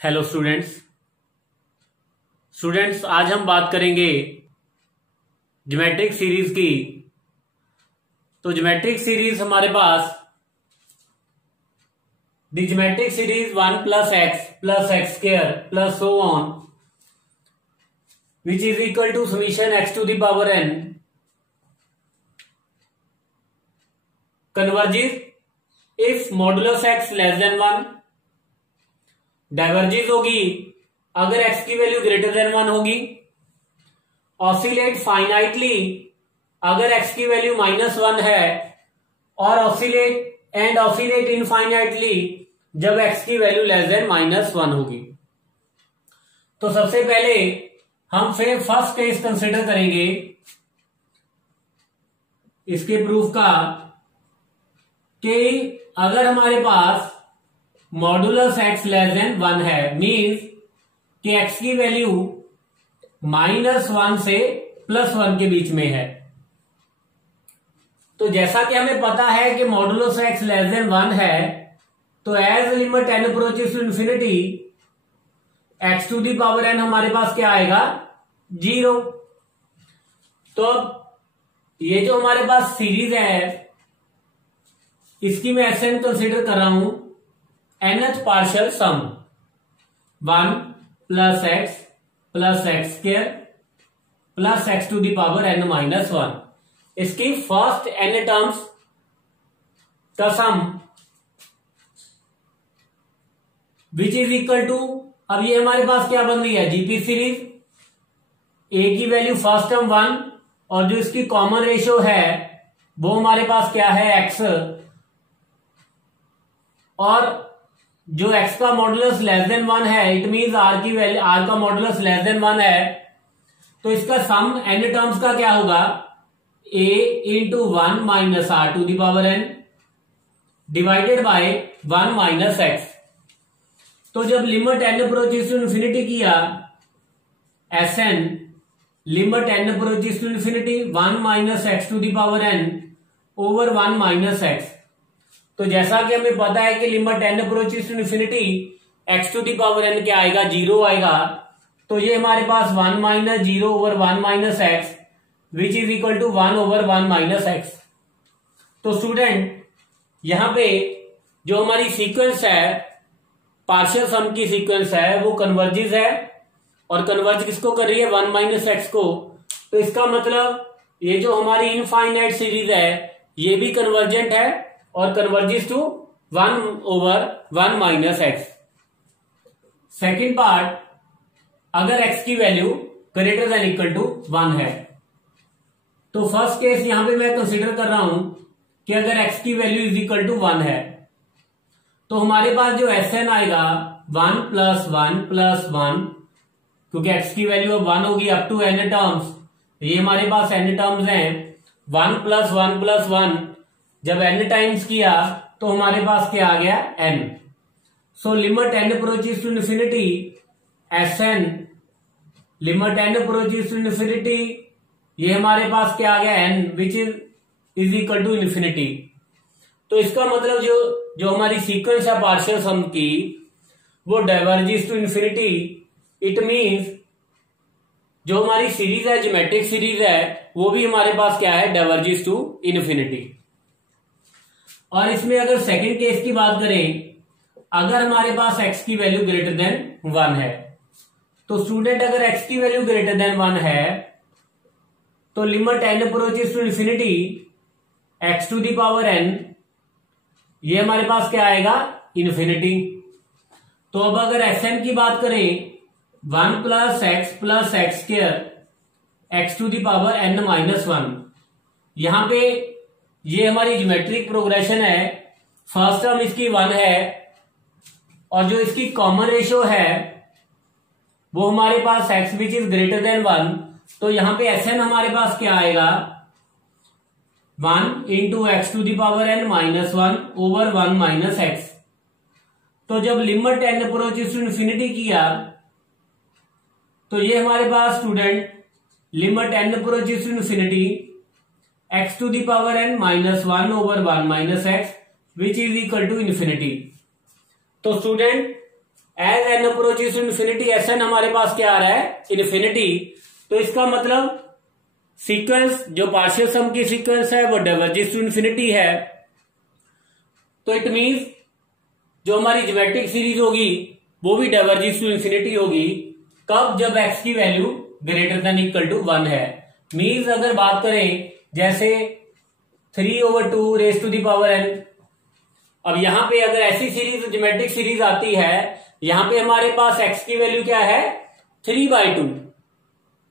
Hello students आज हम बात करेंगे ज्योमेट्रिक सीरीज की। तो ज्योमेट्रिक सीरीज हमारे पास the geometric series 1 + x square plus so on which is equal to summation x to the power n converges if modulus x less than 1, diverges होगी अगर x की वैल्यू ग्रेटर देन 1 होगी, oscillate finitely अगर x की value -1 है, और oscillate infinitely जब x की वैल्यू लेस देन -1 होगी। तो सबसे पहले हम फिर फर्स्ट केस कंसिडर करेंगे इसके प्रूफ का कि अगर हमारे पास मॉडुलस x लेस देन 1 है, मीन्स कि x की वैल्यू -1 से +1 के बीच में है। तो जैसा कि हमें पता है कि मॉडुलस x लेस देन 1 है, तो as limit n approaches to infinity x to the power n हमारे पास क्या आएगा 0। तो ये जो हमारे पास सीरीज है इसकी मैं Sn कंसिडर कर रहा हूं nth partial some 1 + x square plus x to the power n -1, इसकी फर्स्ट n टर्म्स का सम विच इज इक्वल टू, अब ये हमारे पास क्या बन रही है जीपी सीरीज। a की वैल्यू फर्स्ट टर्म 1 और जो इसकी कॉमन रेशियो है वो हमारे पास क्या है x, और जो x का मॉडुलस लेस देन 1 है, इट मींस r की वैल्यू r का मॉडुलस लेस देन 1 है, तो इसका सम n टर्म्स का क्या होगा a into 1 - r to the power n divided by 1 - x। तो जब limit n approaches to infinity किया Sn limit n approaches to infinity 1 - x to the power n over 1 - x। तो जैसा कि हमें पता है कि limit n approaches to infinity x to the power n क्या आएगा 0 आएगा। तो ये हमारे पास 1 - 0 over 1 - x which is equal to 1 over 1 - x। तो स्टूडेंट यहां पे जो हमारी सीक्वेंस है पार्शियल सम की सीक्वेंस है वो कन्वर्जेस है, और कन्वर्ज किसको कर रही है 1 - x को। तो इसका मतलब ये जो हमारी इनफाइनाइट सीरीज है ये भी कन्वर्जेंट है और converges to 1 over 1 - x। Second part, अगर x की value greater than equal to 1 है, तो फर्स्ट केस यहां पे मैं कंसीडर कर रहा हूं कि अगर x की वैल्यू इज इक्वल टू 1 है, तो हमारे पास जो Sn आएगा 1 + 1 + 1, क्योंकि x की वैल्यू अब 1 होगी अप टू n टर्म्स, ये हमारे पास n टर्म्स हैं। 1 + 1 + 1 जब n टाइम्स किया तो हमारे पास क्या आ गया n। So limit n approaches to infinity Sn limit n approaches to infinity, ये हमारे पास क्या आ गया n which is equal to infinity. तो इसका मतलब जो हमारी सीक्वेंस है पार्शियल सम की वो diverges to infinity. It means जो हमारी सीरीज है ज्योमेट्रिक सीरीज है वो भी हमारे पास क्या है डाइवर्जेस टू इंफिनिटी। और इसमें अगर सेकंड केस की बात करें, अगर हमारे पास x की वैल्यू ग्रेटर देन 1 है, तो स्टूडेंट अगर x की वैल्यू ग्रेटर देन 1 है तो limit n approaches to infinity x to the power n, ये हमारे पास क्या आएगा इंफिनिटी। तो अब अगर Sn की बात करें 1 + x square x to the power n -1, यहां पे ये हमारी ज्योमेट्रिक प्रोग्रेशन है। फर्स्ट टर्म इसकी 1 है और जो इसकी कॉमन रेशियो है वो हमारे पास x which is greater than 1, तो यहां पे Sn हमारे पास क्या आएगा 1 into x to the power n -1 over 1 - x। तो जब limit n approaches to infinity किया तो ये हमारे पास student limit n approaches to infinity x to the power n -1 over 1 - x which is equal to infinity. तो student as n approaches to infinity s n हमारे पास क्या आ रहा है, इन्फिनिटी। तो इसका मतलब सीक्वेंस जो पार्शियल सम की सीक्वेंस है वो डाइवर्जेस टू इन्फिनिटी है। तो इट मीन्स जो हमारी ज्योमेट्रिक सीरीज होगी वो भी डाइवर्जेस टू इन्फिनिटी होगी। कब, जब एक्स की value greater than equal to 1 है। मीन्स अगर बात करें जैसे 3/2 raise to the power n, अब यहां पे अगर ऐसी सीरीज ज्योमेट्रिक सीरीज आती है, यहां पे हमारे पास x की वैल्यू क्या है 3/2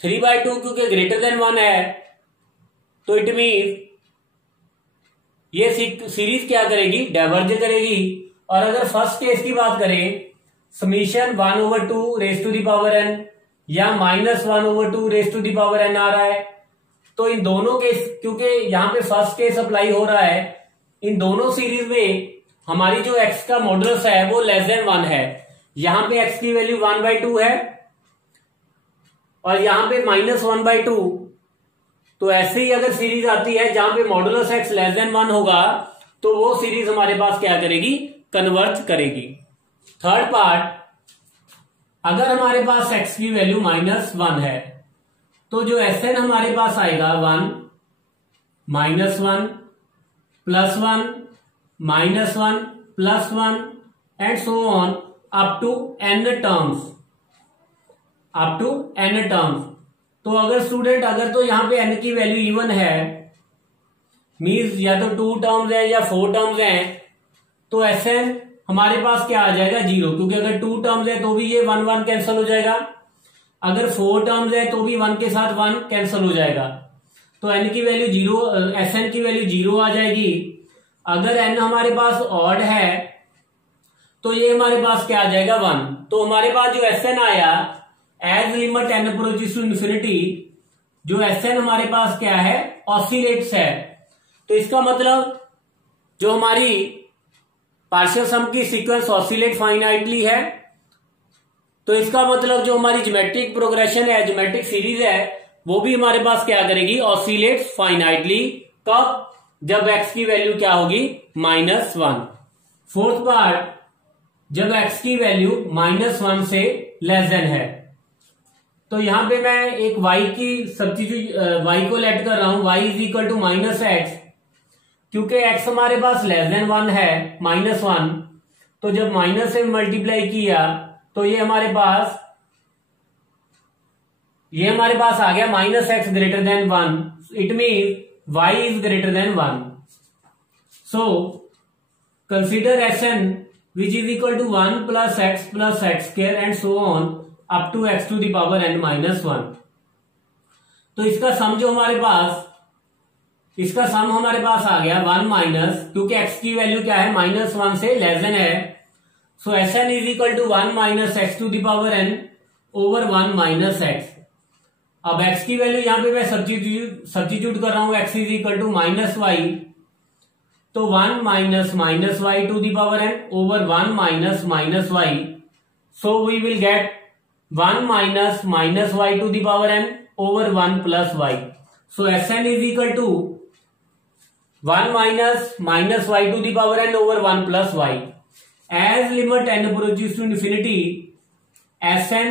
क्योंकि ग्रेटर देन 1 है। तो इट मीन ये सीरीज क्या करेगी, डाइवर्ज करेगी। और अगर फर्स्ट केस की बात करें, summation 1/2 raise to the power n या -1/2 raise to the power n आ रहा है, तो इन दोनों केस, क्योंकि यहां पे फर्स्ट केस अप्लाई हो रहा है, इन दोनों सीरीज में हमारी जो x का मॉडुलस है वो लेस देन 1 है। यहां पे x की वैल्यू 1/2 है और यहां पे -1/2। तो ऐसे ही अगर सीरीज आती है जहां पे मॉडुलस x लेस देन 1 होगा तो वो सीरीज हमारे पास क्या करेगी, कन्वर्ज करेगी। थर्ड पार्ट, अगर हमारे पास x की वैल्यू -1 है तो जो Sn हमारे पास आएगा 1, -1, +1, -1, +1 and so on up to n terms, तो अगर स्टूडेंट, अगर तो यहां पे n की वैल्यू इवन है, मीन्स या तो 2 टर्म्स है या 4 टर्म्स है, तो Sn हमारे पास क्या आ जाएगा 0, क्योंकि अगर 2 टर्म्स है तो भी ये 1 1 कैंसिल हो जाएगा, अगर 4 टर्म्स है तो भी 1 के साथ 1 कैंसिल हो जाएगा। तो n की वैल्यू 0, Sn की वैल्यू 0 आ जाएगी। अगर n हमारे पास ऑड है तो ये हमारे पास क्या आ जाएगा 1। तो हमारे पास जो Sn आया as limit n approaches to infinity, जो Sn हमारे पास क्या है, ऑसिलेट्स है। तो इसका मतलब जो हमारी पार्शियल सम की सीक्वेंस ऑसिलेट फाइनाइटली है, तो इसका मतलब जो हमारी ज्योमेट्रिक प्रोग्रेशन है, ज्योमेट्रिक सीरीज है, वो भी हमारे पास क्या करेगी, ऑसिलेट फाइनाइटली। कब, जब x की वैल्यू क्या होगी, -1। फोर्थ पार्ट, जब x की वैल्यू -1 से लेस देन है। तो यहां पे मैं एक y की सब्स्टिट्यूट, y को लेट कर रहा हूं, y is equal to -x, क्योंकि x हमारे पास लेस देन 1 है, -1। तो जब माइनस से मल्टीप्लाई किया तो ये हमारे पास आ गया -x greater than 1। It mean y is greater than 1। So consider Sn which is equal to 1 + x + x square and so on up to x to the power n -1। तो इसका सम जो हमारे पास, इसका सम हमारे पास आ गया 1 माइनस, क्योंकि x की वैल्यू क्या है, -1 से लेस देन है। So Sn is equal to 1 - x to the power n over 1 - x। अब x की वैल्यू यहां पे मैं सब्स्टिट्यूट कर रहा हूं, x is equal to -y, तो 1 - -y to the power n over 1 - y। So we will get 1 - -y to the power n over 1 + y। So Sn is equal to 1 - -y to the power n over 1 + y। As limit n approaches to infinity, Sn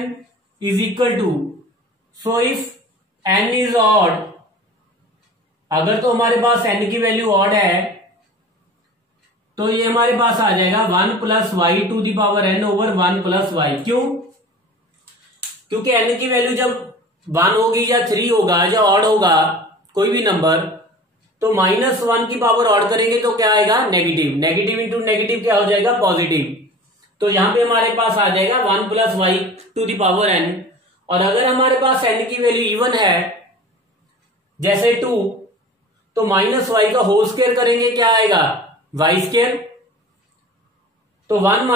is equal to, so if n is odd, अगर तो हमारे पास n की value odd है तो ये हमारे पास आ जाएगा 1 + y to the power n over 1 + y। क्यों, क्योंकि n की वैल्यू जब 1 होगी या 3 होगा या ऑड होगा कोई भी नंबर, तो -1 की पावर ऑड करेंगे तो क्या आएगा, नेगेटिव। नेगेटिव इंटू नेगेटिव क्या हो जाएगा, पॉजिटिव। तो यहां पे हमारे पास आ जाएगा 1 + y to the power n। और अगर हमारे पास n की वैल्यू इवन है जैसे 2, तो -y का होल स्क्वायर करेंगे क्या आएगा, y²। तो 1 -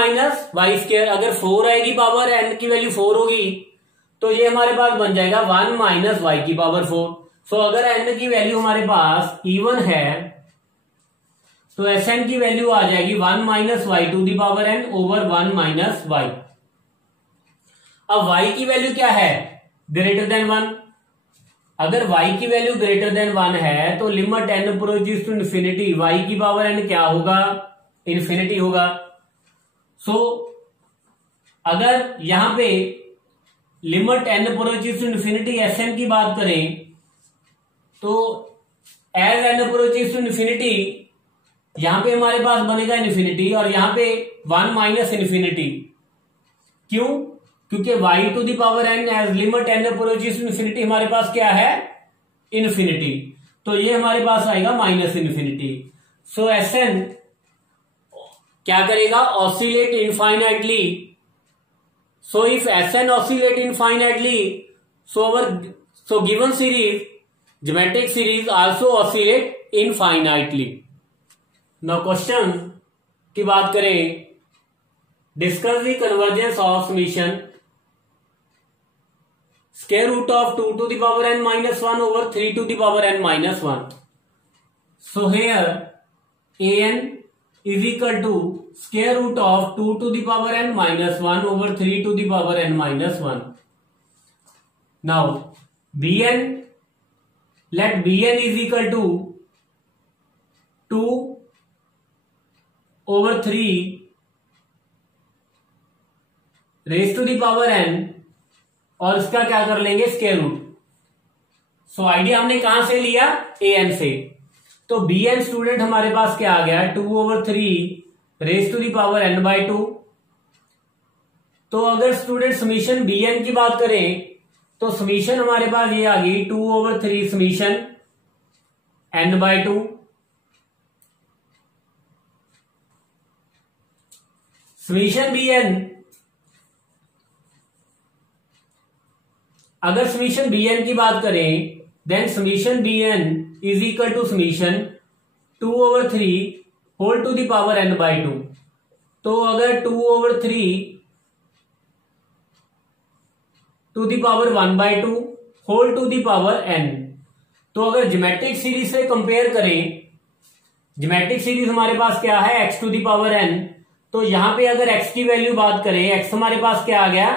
y², अगर 4 आएगी पावर, n की वैल्यू 4 होगी, तो ये हमारे पास बन जाएगा 1 - y की पावर 4। सो अगर n की वैल्यू हमारे पास इवन है तो Sn की वैल्यू आ जाएगी 1 - y to the power n over 1 - y। अब y की वैल्यू क्या है, ग्रेटर देन 1। अगर y की वैल्यू ग्रेटर देन 1 है तो limit n approaches to infinity, y की पावर n क्या होगा, इन्फिनिटी होगा। सो अगर यहां पे limit n approaches to infinity Sn की बात करें तो as n approaches to infinity यहां पे हमारे पास बनेगा इन्फिनिटी और यहां पे 1 माइनस इन्फिनिटी। क्यों? क्योंकि y to the power n as limit n approaches to infinity हमारे पास क्या है? इन्फिनिटी। तो ये हमारे पास आएगा माइनस इन्फिनिटी। सो Sn क्या करेगा? Oscillate infinitely. So if Sn oscillate infinitely, so given series, geometric series also oscillate infinitely. Now question की बात करें, discuss the convergence of summation square root of 2 to the power n minus 1 over 3 to the power n minus 1. So here an is equal to square root of 2 to the power n minus 1 over 3 to the power n minus 1. Now bn, let bn is equal to 2 over 3 raise to the power n और इसका क्या कर लेंगे? Square root. So idea हमने कहां से लिया? an से। तो bn स्टूडेंट हमारे पास क्या आ गया? 2 over 3 raise to the power n by 2। तो अगर स्टूडेंट समीशन bn की बात करें तो समीशन हमारे पास ये आ गई 2 over 3 summation n by 2। Summation bn, अगर समीशन bn की बात करें then summation bn is equal to summation 2 over 3 whole to the power n by 2। तो अगर 2 over 3 to the power 1 by 2 whole to the power n, तो अगर geometric series से compare करें, ज्योमेट्रिक सीरीज हमारे पास क्या है? x to the power n। तो यहां पे अगर x की वैल्यू बात करें, x हमारे पास क्या आ गया?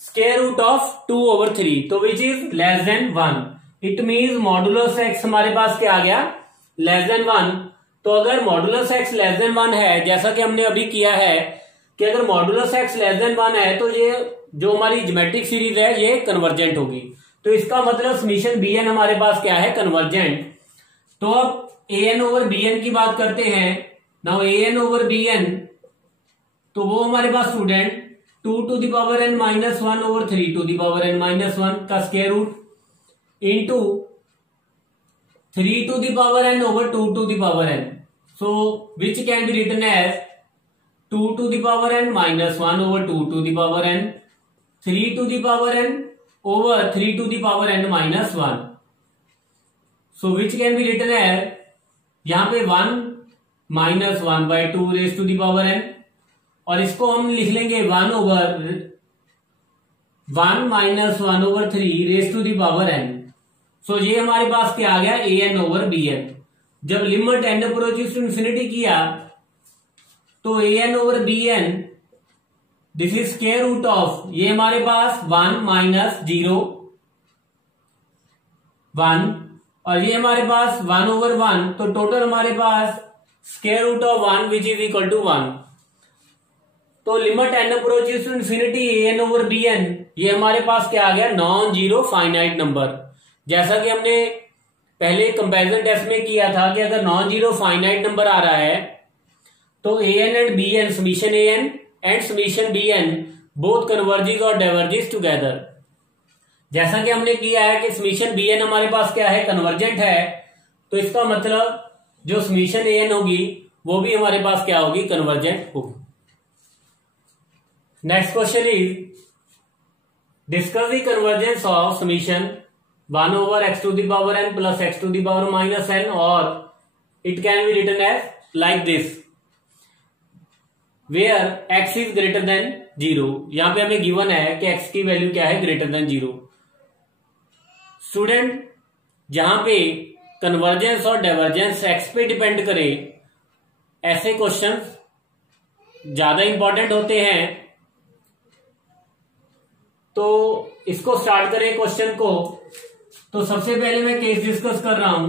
स्क्वायर रूट ऑफ 2 over 3, तो which is less than 1। It means modulus x हमारे पास क्या आ गया? Less than 1। तो अगर मॉडुलस x लेस देन 1 है, जैसा कि हमने अभी किया है कि अगर मॉडुलस x लेस देन 1 है तो ये जो हमारी ज्योमेट्रिक सीरीज है ये कन्वर्जेंट होगी। तो इसका मतलब समीशन bn हमारे पास क्या है? कन्वर्जेंट। तो अब an ओवर bn की बात करते हैं। नाउ an ओवर bn, तो वो हमारे पास student 2 to the power n minus 1 over 3 to the power n minus 1 का square root into 3 to the power n over 2 to the power n, so which can be written as 2 to the power n minus 1 over 2 to the power n, 3 to the power n over 3 to the power n minus 1, so which can be written as यहां पे 1 minus 1 by 2 raised to the power n, और इसको हम लिख लेंगे 1 over 1 minus 1 over 3 raise to the power n। सो ये हमारे पास क्या आ गया? an over bn। जब limit n approaches to infinity किया तो an over bn this is square root of, ये हमारे पास 1 माइनस 0 1 और ये हमारे पास 1 over 1, तो टोटल हमारे पास square root of 1 which is equal to 1। तो limit n approaches to infinity an over bn, ये हमारे पास क्या आ गया? Non zero finite number. जैसा कि हमने पहले कंपैरिजन टेस्ट में किया था कि अगर नॉन जीरो फाइनाइट नंबर आ रहा है तो an and bn, summation an and summation bn both converges और डाइवर्जिज टुगेदर। जैसा कि हमने किया है कि समीशन bn हमारे पास क्या है? कन्वर्जेंट है। तो इसका मतलब जो समीशन an होगी वो भी हमारे पास क्या होगी? कन्वर्जेंट होगी। Next question is discuss the convergence of summation 1 over x to the power n plus x to the power minus n, or it can be written as like this where x is greater than 0। यहां पे हमें given है कि x की value क्या है? Greater than 0। Student जहां पे कन्वर्जेंस और डाइवर्जेंस x पे डिपेंड करे ऐसे क्वेश्चंस ज्यादा इंपॉर्टेंट होते हैं। तो इसको स्टार्ट करें क्वेश्चन को। तो सबसे पहले मैं केस डिस्कस कर रहा हूं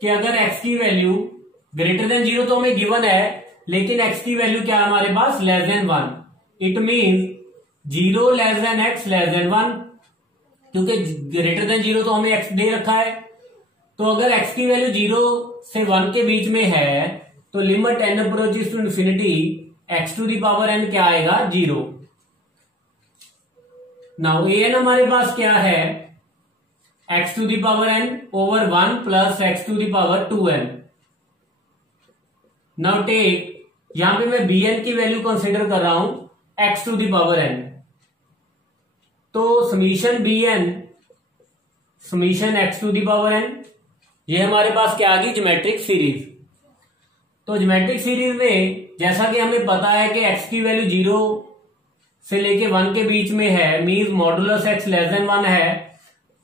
कि अगर x की वैल्यू ग्रेटर देन 0 तो हमें गिवन है, लेकिन x की वैल्यू क्या है हमारे पास? Less than 1। It means 0 less than x less than 1, क्योंकि ग्रेटर देन 0 तो हमें एक्स दे रखा है। तो अगर एक्स की वैल्यू 0 से 1 के बीच में है तो limit n approaches to infinity x to the power n क्या आएगा? 0। नाउ ए एन हमारे पास क्या है? X to the power n over 1 plus x to the power 2n। Now take, यहां पे मैं bn की वैल्यू कंसिडर कर रहा हूं एक्स टू दी पावर n। तो summation bn summation x to the power n, ये हमारे पास क्या आ गई? Geometric series. तो ज्योमेट्रिक सीरीज में जैसा कि हमें पता है कि x की वैल्यू 0 से लेके 1 के बीच में है, means modulus x less than 1 है,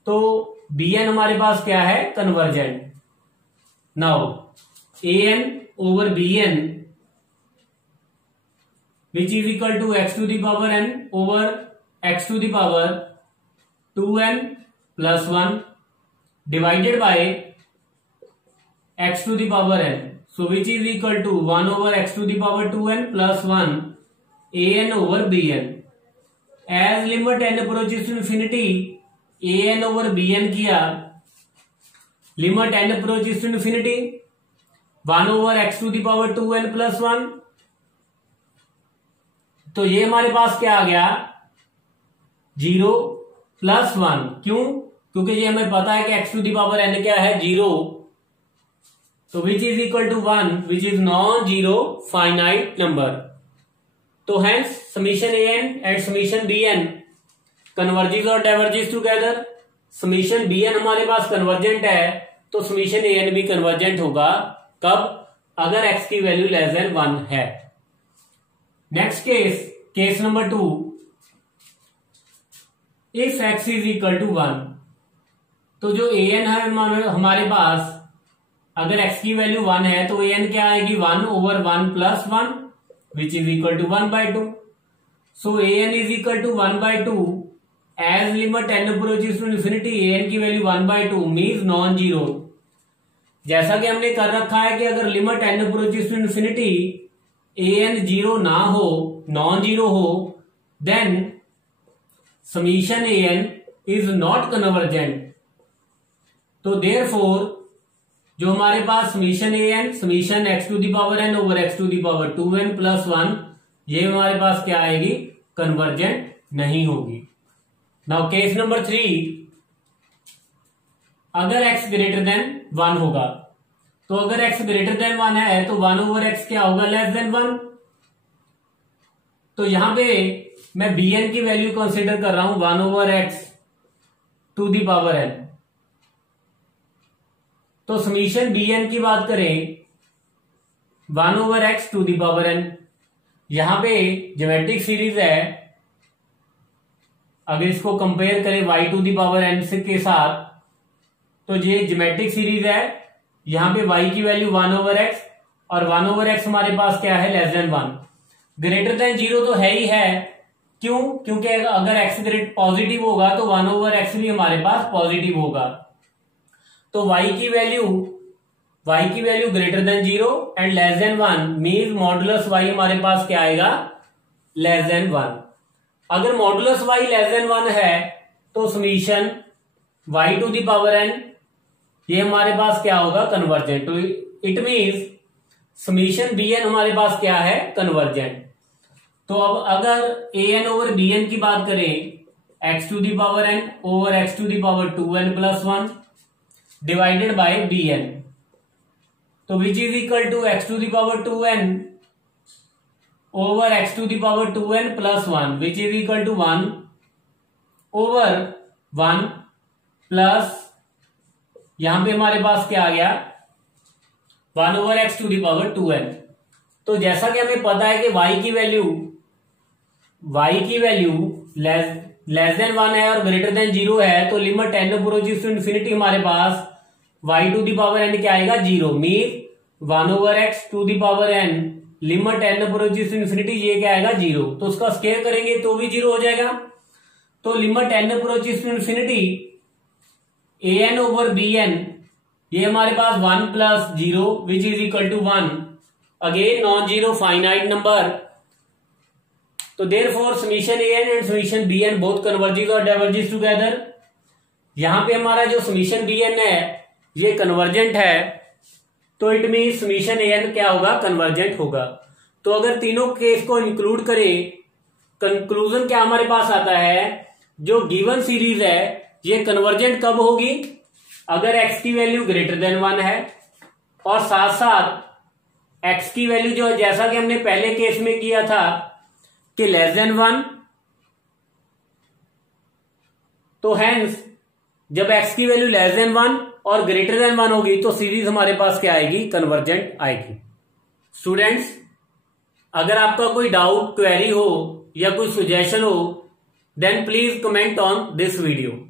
तो bn हमारे पास क्या है? Convergent. Now an over bn which is equal to x to the power n over x to the power 2n plus 1 divided by x to the power n, so which is equal to 1 over x to the power 2n plus 1 an over bn. As limit n approaches to infinity, an over bn किया, limit n approaches to infinity 1 over x to the power 2n plus 1, तो ये हमारे पास क्या आ गया? 0 plus 1। क्यों? क्योंकि ये हमें पता है कि x to the power n क्या है? 0। तो which is equal to 1 which is non zero finite number. तो hence summation a n and summation b n converges और diverges together. Summation b n हमारे पास कन्वर्जेंट है तो समीशन ए एन भी कन्वर्जेंट होगा। कब? अगर एक्स की वैल्यू लेस देन 1 है। Next case, case number 2, if x is equal to 1, तो जो ए एन है हमारे पास, अगर x की वैल्यू 1 है तो an क्या आएगी? 1 over 1 plus 1 which is equal to 1/2। So an is equal to 1/2 as limit n approaches to infinity an की वैल्यू 1/2 मीन्स नॉन जीरो। जैसा कि हमने कर रखा है कि अगर limit n approaches to infinity an 0 ना हो, नॉन जीरो हो, then summation an is not convergent. तो देयरफॉर जो हमारे पास summation a n summation x to the power n over x to the power 2n plus 1, ये हमारे पास क्या आएगी? कन्वर्जेंट नहीं होगी। नाउ केस नंबर 3, अगर x ग्रेटर देन 1 होगा, तो अगर x ग्रेटर देन 1 है तो 1 ओवर x क्या होगा? Less than 1। तो यहां पे मैं bn की वैल्यू कंसिडर कर रहा हूं 1 over x to the power n। तो समीशन bn की बात करें 1 over x to the power n, यहां पे ज्योमेट्रिक सीरीज है। अगर इसको कंपेयर करें y to the power n के साथ, तो ये ज्योमेट्रिक सीरीज है। यहां पे y की वैल्यू 1 ओवर x और 1 ओवर x हमारे पास क्या है? Less than 1। ग्रेटर देन 0 तो है ही है। क्यों? क्योंकि अगर x ग्रेट पॉजिटिव होगा तो 1 ओवर x भी हमारे पास पॉजिटिव होगा। तो y की value greater than 0 and less than 1 means modulus y हमारे पास क्या आएगा? Less than 1। अगर मॉडुलस y लेस देन 1 है तो summation y to the power n ये हमारे पास क्या होगा? कन्वर्जेंट। तो इट मीन्स समीशन bn हमारे पास क्या है? कन्वर्जेंट। तो अब अगर an ओवर bn की बात करें, x to the power n over x to the power 2n plus 1 divided by bn, तो which is equal to x to the power 2n over x to the power 2n plus 1 which is equal to 1 over 1 plus, यहां पे हमारे पास क्या आ गया? 1 over x to the power 2n। तो जैसा कि हमें पता है कि y की वैल्यू लेस देन 1 है और ग्रेटर देन 0 है, तो limit n approaches to infinity हमारे पास y to the power n क्या आएगा? 0 mean 1 over x to the power n limit n approaches to infinity, ये क्या आएगा? 0। तो उसका स्क्वायर करेंगे तो भी 0 हो जाएगा। तो limit n approaches to infinity an over bn ये हमारे पास 1 plus 0 which is equal to 1। Again non zero finite number. तो therefore summation a n and summation b n both converges और डाइवर्जेस टुगेदर। यहां पे हमारा जो समीशन बी एन है ये कन्वर्जेंट है, तो it mean summation a n क्या होगा, कन्वर्जेंट होगा। तो अगर तीनों केस को इंक्लूड करें, कंक्लूजन क्या हमारे पास आता है, जो गिवन सीरीज है ये कन्वर्जेंट कब होगी, अगर x की वैल्यू ग्रेटर देन 1 है, और साथ साथ x की वैल्यू जो जैसा कि हमने पहले केस में किया था कि लेस देन 1, तो हेंस जब x की वैल्यू लेस देन 1 और ग्रेटर देन 1 होगी तो सीरीज हमारे पास क्या आएगी, कन्वर्जेंट आएगी। स्टूडेंट्स, अगर आपका कोई डाउट, क्वेरी हो या कोई सजेशन हो, then please comment on this video.